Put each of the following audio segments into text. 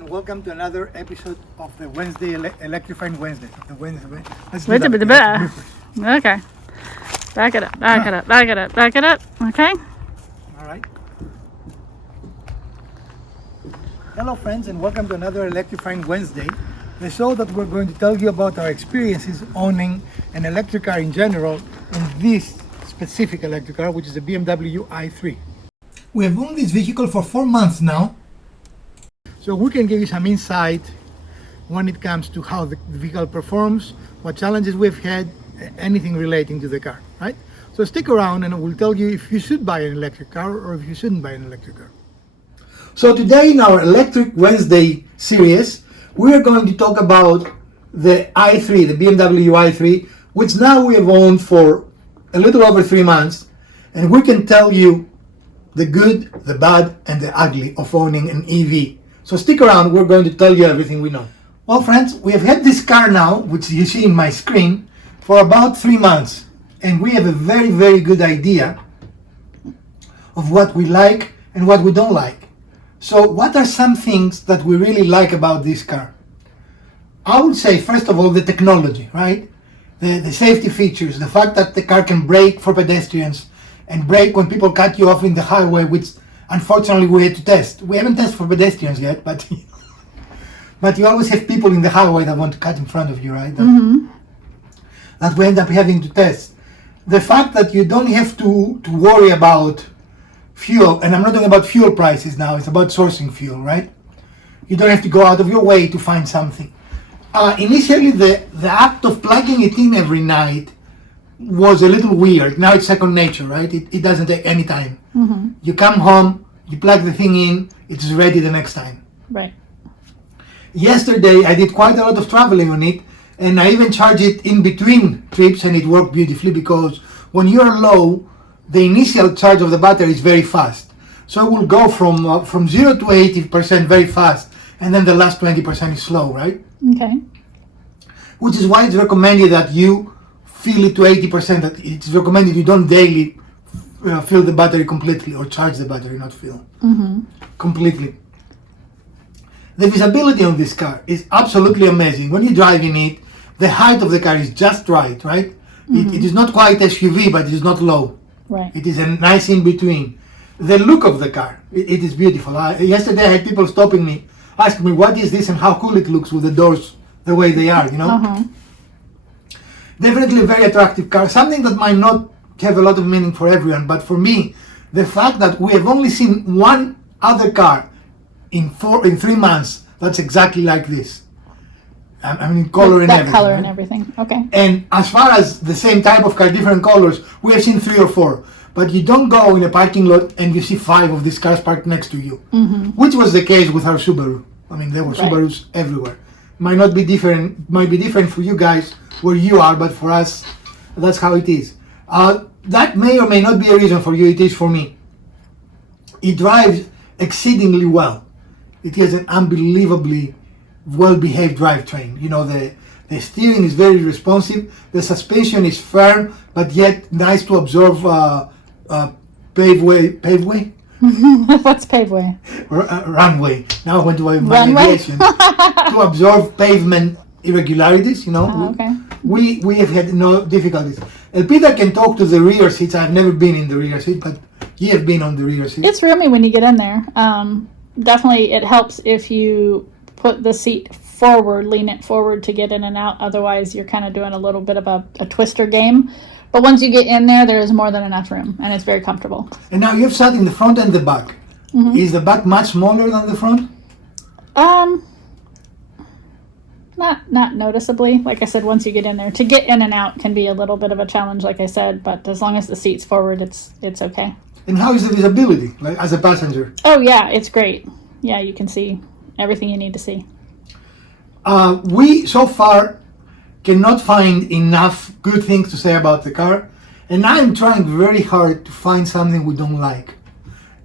and welcome to another episode of the Wednesday Electrifying Wednesday. The Wednesday. Let's do Wait a that. bit. Okay. Back it up. Okay. All right. Hello, friends, and welcome to another Electrifying Wednesday, the show that we're going to tell you about our experiences owning an electric car in general, and this specific electric car, which is a BMW i3. We have owned this vehicle for 4 months now, so we can give you some insight when it comes to how the vehicle performs, what challenges we've had, anything relating to the car, right? So stick around and we'll tell you if you should buy an electric car or if you shouldn't buy an electric car. So today in our Electric Wednesday series, we are going to talk about the i3, the BMW i3, which now we have owned for a little over 3 months, and we can tell you the good, the bad, and the ugly of owning an EV. So stick around, we're going to tell you everything we know. Well, friends, we have had this car now, which you see in my screen, for about 3 months, and we have a very, very good idea of what we like and what we don't like. So what are some things that we really like about this car? I would say, first of all, the technology, right? The safety features, the fact that the car can brake for pedestrians and brake when people cut you off in the highway, which unfortunately we had to test. We haven't tested for pedestrians yet, but but you always have people in the highway that want to cut in front of you, right? That we end up having to test. The fact that you don't have to worry about fuel, and I'm not talking about fuel prices now, it's about sourcing fuel, right? You don't have to go out of your way to find something. Initially, the act of plugging it in every night was a little weird. Now it's second nature, right? It doesn't take any time. You come home, you plug the thing in, it's ready the next time. Right. Yesterday, I did quite a lot of traveling on it, and I even charged it in between trips, and it worked beautifully because when you're low, the initial charge of the battery is very fast. So it will go from 0 to 80% very fast, and then the last 20% is slow, right? Okay. Which is why it's recommended that you fill it to 80%. That it's recommended you don't daily fill the battery completely, or charge the battery, not fill completely. The visibility on this car is absolutely amazing. When you drive in it, the height of the car is just right? It is not quite SUV, but it is not low. Right. It is a nice in between. The look of the car, it is beautiful. Yesterday I had people stopping me, asking me what is this and how cool it looks with the doors the way they are, you know? Definitely a very attractive car, something that might not have a lot of meaning for everyone, but for me, the fact that we have only seen one other car in 3 months that's exactly like this. I mean, color and that everything. color right? and everything. Okay. And as far as the same type of car, different colors, we have seen 3 or 4. But you don't go in a parking lot and you see 5 of these cars parked next to you, which was the case with our Subaru. I mean, there were Subarus everywhere. Might be different for you guys where you are, but for us, that's how it is. That may or may not be a reason for you. It is for me. It drives exceedingly well. It has an unbelievably well-behaved drivetrain. You know, the steering is very responsive. The suspension is firm, but yet nice to absorb paveway? What's paveway? Runway. Now I went to Runway? aviation. To absorb pavement irregularities, you know. Okay. We have had no difficulties. Elpida can talk to the rear seats. I've never been in the rear seat, but you have been on the rear seat. It's roomy when you get in there. Definitely it helps if you put the seat forward, lean it forward to get in and out. Otherwise, you're kind of doing a little bit of a twister game. But once you get in there, there is more than enough room, and it's very comfortable. And now you've sat in the front and the back. Is the back much smaller than the front? Not noticeably. Like I said, once you get in there, to get in and out can be a little bit of a challenge, like I said. But as long as the seat's forward, it's okay. And how is the visibility, like as a passenger? Oh yeah, it's great. Yeah, you can see everything you need to see. We so far cannot find enough good things to say about the car, and I'm trying very hard to find something we don't like,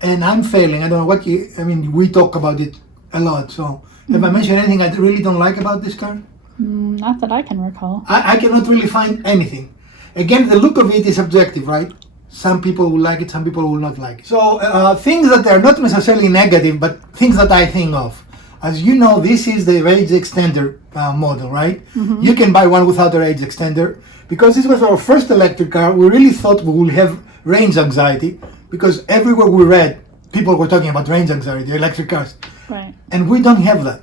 and I'm failing. I don't know we talk about it a lot, so have I mentioned anything I really don't like about this car? Not that I can recall. I cannot really find anything. Again, the look of it is subjective, right? Some people will like it, some people will not like it. So things that are not necessarily negative, but things that I think of. As you know, this is the range extender model, right? You can buy one without a range extender. Because this was our first electric car, we really thought we would have range anxiety, because everywhere we read, people were talking about range anxiety, electric cars. Right. And we don't have that.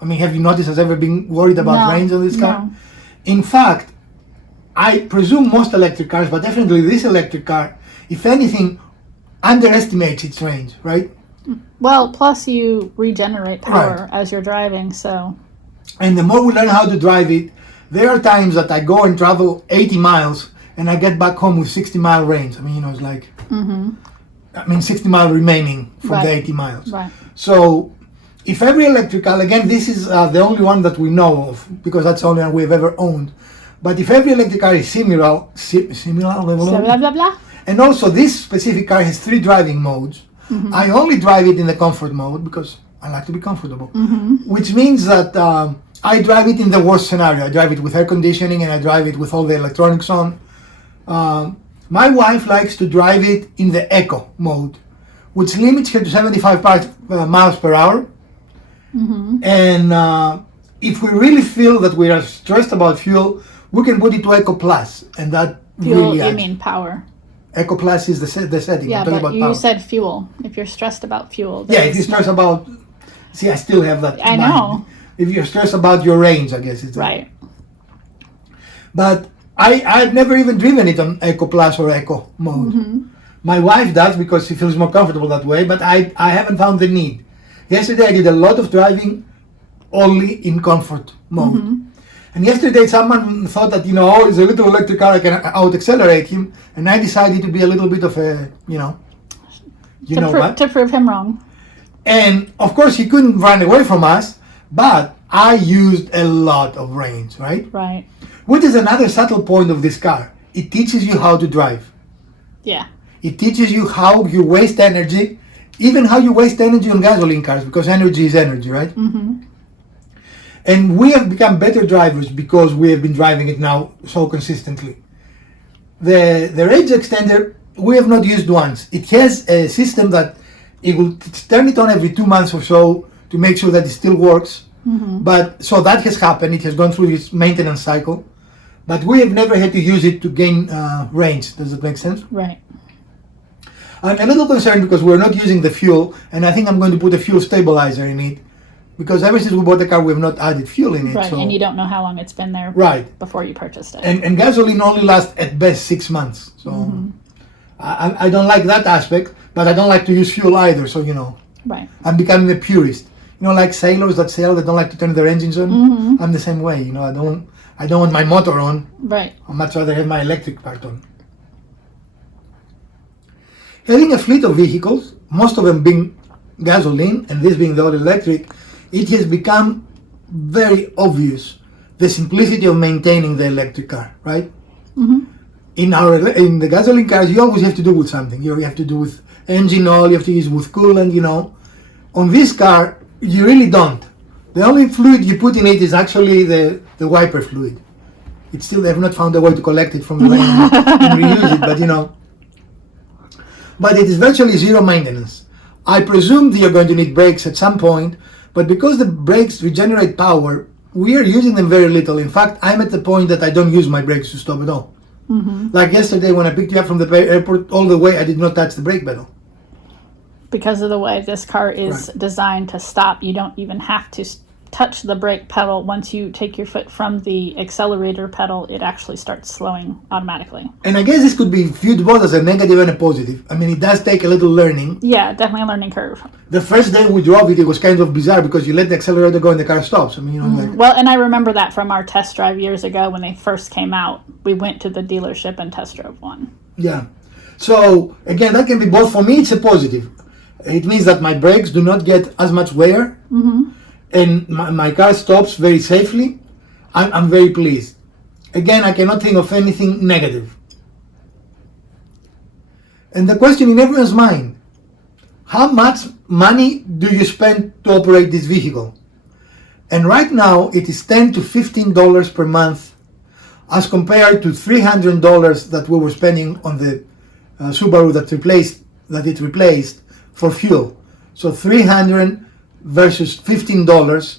I mean, have you noticed, has ever been worried about No, range on this car? no. In fact, I presume most electric cars, but definitely this electric car, if anything, underestimates its range, right? Well, plus you regenerate power as you're driving, so And the more we learn how to drive it, there are times that I go and travel 80 miles and I get back home with 60-mile range. I mean, you know, it's like, I mean, 60 miles remaining from Right. the 80 miles. right. So if every electrical, again, this is the only one that we know of, because that's the only one we've ever owned. But if every electric car is similar, So blah blah blah. and also this specific car has 3 driving modes. I only drive it in the comfort mode because I like to be comfortable, which means that I drive it in the worst scenario. I drive it with air conditioning and I drive it with all the electronics on. My wife likes to drive it in the eco mode, which limits her to 75 miles per hour. And if we really feel that we are stressed about fuel, we can put it to Eco Plus, and that Fuel, really you adds. mean power. Eco Plus is the setting. Yeah, I'm talking but about you power. said fuel. If you're stressed about fuel. Yeah, then if you it's stress about, see, I still have that. I in mind. know. If you're stressed about your range, I guess it's Right. But I've never even driven it on Eco Plus or Eco mode. My wife does because she feels more comfortable that way, but I haven't found the need. Yesterday I did a lot of driving only in comfort mode. And yesterday someone thought that, you know, oh, it's a little electric car, I can out accelerate him, and I decided to be a little bit of a, you know what? To prove him wrong. And of course he couldn't run away from us, but I used a lot of range, right? Right. Which is another subtle point of this car. It teaches you how to drive. Yeah. It teaches you how you waste energy, even how you waste energy on gasoline cars, because energy is energy, right? And we have become better drivers because we have been driving it now so consistently. The range extender, we have not used once. It has a system that it will turn it on every 2 months or so to make sure that it still works. But so that has happened. It has gone through its maintenance cycle. But we have never had to use it to gain range. Does that make sense? Right. I'm a little concerned because we're not using the fuel, and I think I'm going to put a fuel stabilizer in it, because ever since we bought the car, we have not added fuel in it. Right. So, And you don't know how long it's been there right. before you purchased it. And gasoline only lasts at best 6 months. So I don't like that aspect, but I don't like to use fuel either. So, you know, Right. I'm becoming a purist. You know, like sailors that sail that don't like to turn their engines on. I'm the same way. You know, I don't want my motor on. Right. I'd much rather have my electric part on. Having a fleet of vehicles, most of them being gasoline and this being the all electric, it has become very obvious the simplicity of maintaining the electric car, right? In the gasoline cars, you always have to do with something. You have to do with engine oil, you have to use with coolant, you know. On this car, you really don't. The only fluid you put in it is actually the wiper fluid. It's still, they have not found a way to collect it from the lane and reuse it, but you know. But it is virtually zero maintenance. I presume that you're going to need brakes at some point, but because the brakes regenerate power, we are using them very little. In fact, I'm at the point that I don't use my brakes to stop at all. Like yesterday when I picked you up from the airport, all the way I did not touch the brake pedal. Because of the way this car is designed to stop, you don't even have to touch the brake pedal. Once you take your foot from the accelerator pedal, it actually starts slowing automatically. And I guess this could be viewed both as a negative and a positive. I mean, it does take a little learning. Yeah, definitely a learning curve. The first day we drove it, it was kind of bizarre because you let the accelerator go and the car stops. I mean, you know, like, Well, and I remember that from our test drive years ago when they first came out. We went to the dealership and test drove one. yeah. So again, that can be both. For me, it's a positive. It means that my brakes do not get as much wear, and my car stops very safely. I'm very pleased. Again, I cannot think of anything negative. And the question in everyone's mind, how much money do you spend to operate this vehicle? And right now, it is $10 to $15 per month, as compared to $300 that we were spending on the Subaru that it replaced for fuel. So $300 versus $15,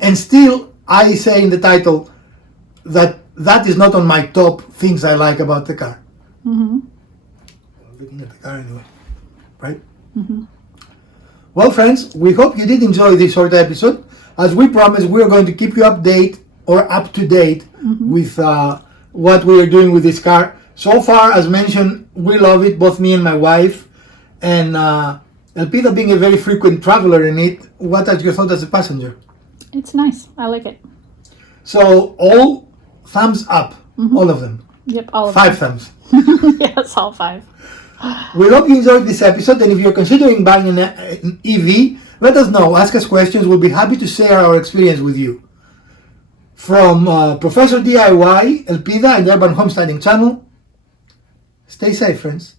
and still I say in the title that that is not on my top things I like about the car. Looking at the car anyway, right? Well, friends, we hope you did enjoy this short episode. As we promised, we are going to keep you up to date with what we are doing with this car. So far, as mentioned, we love it, both me and my wife. And Elpida, being a very frequent traveler in it, what are your thoughts as a passenger? It's nice. I like it. So, all thumbs up, all of them. Yep, all of 5 thumbs. them. Yes, all 5. We hope you enjoyed this episode, and if you're considering buying an EV, let us know. Ask us questions. We'll be happy to share our experience with you. From Professor DIY, Elpida, and Urban Homesteading Channel, stay safe, friends.